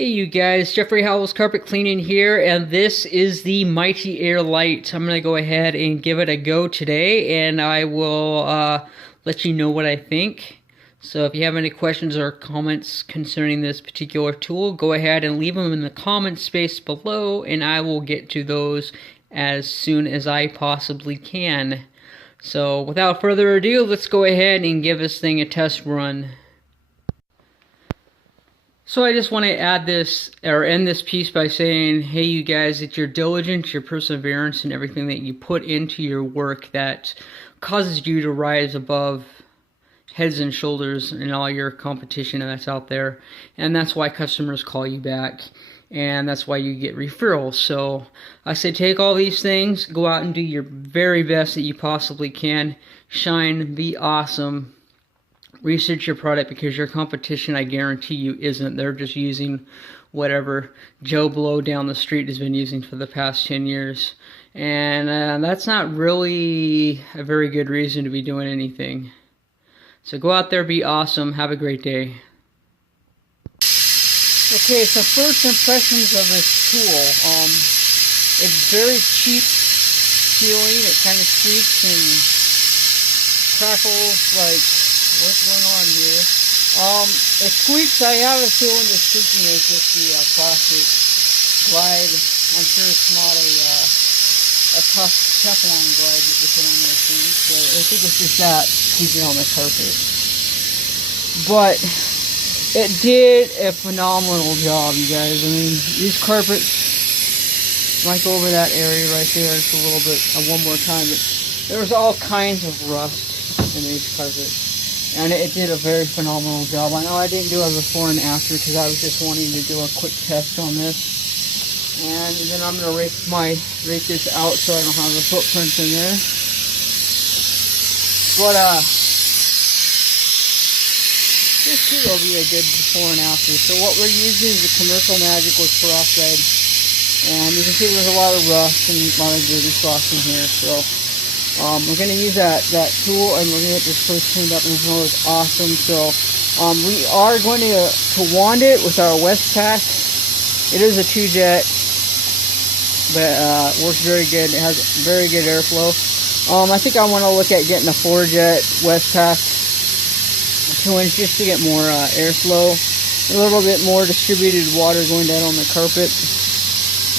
Hey you guys, Jeffrey Howells Carpet Cleaning here, and this is the Mytee Air Light. I'm going to go ahead and give it a go today, and I will let you know what I think. So if you have any questions or comments concerning this particular tool, go ahead and leave them in the comment space below, and I will get to those as soon as I possibly can. So without further ado, let's go ahead and give this thing a test run. So I just want to add this, or end this piece by saying, hey you guys, it's your diligence, your perseverance, and everything that you put into your work that causes you to rise above heads and shoulders in all your competition that's out there. And that's why customers call you back, and that's why you get referrals. So I say take all these things, go out and do your very best that you possibly can, shine, be awesome. Research your product, because your competition, I guarantee you, isn't. They're just using whatever Joe Blow down the street has been using for the past 10 years. And that's not really a very good reason to be doing anything. So go out there, be awesome, have a great day. Okay, so first impressions of this tool. It's very cheap feeling. It kind of squeaks and crackles like... what's going on here? It squeaks. I have a feeling the squeaking is just the plastic glide. I'm sure it's not a tough Teflon glide that you put on those things, but I think it's just that squeaking on the carpet. But it did a phenomenal job, you guys. I mean, these carpets, might go over that area right there just a little bit one more time, but there was all kinds of rust in these carpets. And it did a very phenomenal job. I know I didn't do a before and after because I was just wanting to do a quick test on this. And then I'm going to rake this out so I don't have the footprints in there. But this here will be a good before and after. So what we're using is the Commercial Magic with peroxide. And you can see there's a lot of rust and a lot of dirty spots in here. So we're going to use that tool, and we're going to get this place cleaned up, and it smells awesome. So we are going to wand it with our West Pack. It is a 2-jet, but works very good. It has very good airflow. I think I want to look at getting a 4-jet West Pack 2-inch just to get more airflow, a little bit more distributed water going down on the carpet.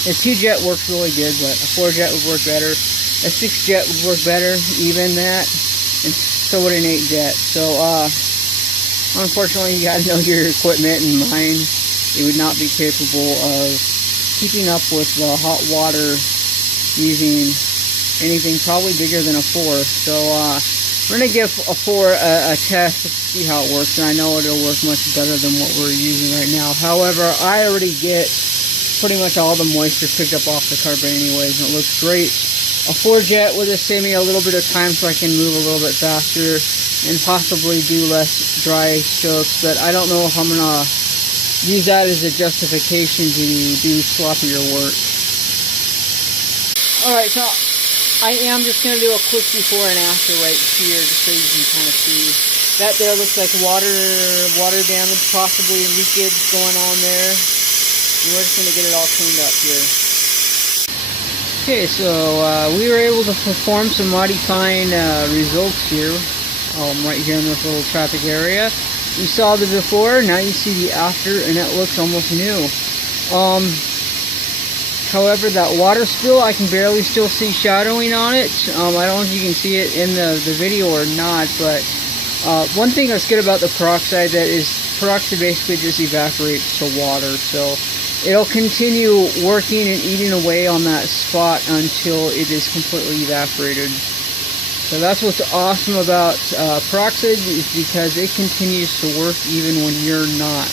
A 2-jet works really good, but a 4-jet would work better. A 6-jet would work better, even that, and so would an 8-jet. So, unfortunately, you gotta know your equipment, and mine, it would not be capable of keeping up with the hot water using anything probably bigger than a 4. So, we're gonna give a 4 a test to see how it works, and I know it'll work much better than what we're using right now. However, I already get pretty much all the moisture picked up off the carpet anyways, and it looks great. A 4-jet would just save me a little bit of time so I can move a little bit faster and possibly do less dry strokes, but I don't know if I'm going to use that as a justification to do sloppier work. Alright, so I am just going to do a quick before and after right here just so you can kind of see. That there looks like water damage, possibly leakage going on there. And we're just going to get it all cleaned up here. Okay, so we were able to perform some mighty fine results here, right here in this little traffic area. You saw the before, now you see the after, and it looks almost new. However, that water spill, I can barely still see shadowing on it. I don't know if you can see it in the video or not, but one thing that's good about the peroxide, that is peroxide basically just evaporates to water, so it'll continue working and eating away on that spot until it is completely evaporated. So that's what's awesome about peroxide, is because it continues to work even when you're not.